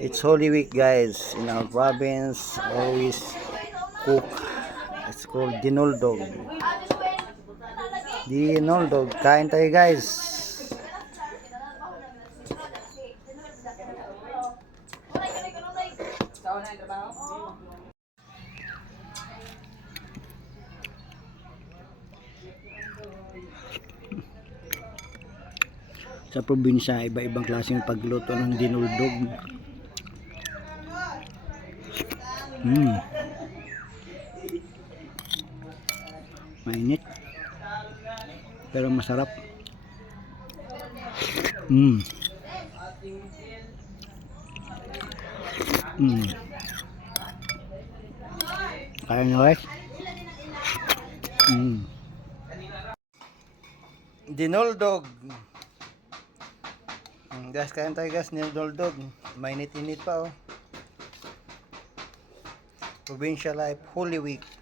It's Holy Week, guys. In our province, always cook. It's called dinoldog. Dinoldog. Kain tayo, guys. Sa probinsya, iba-ibang klaseng pagluto ng dinoldog. Mm. Mainit. Pero masarap. Mm. Mm. Kaya nyo guys? Mm. Dinoldog. Mm, Guys, kain tayo guys, dinoldog. Mainit-init pa oh. Provincial Life Holy Week.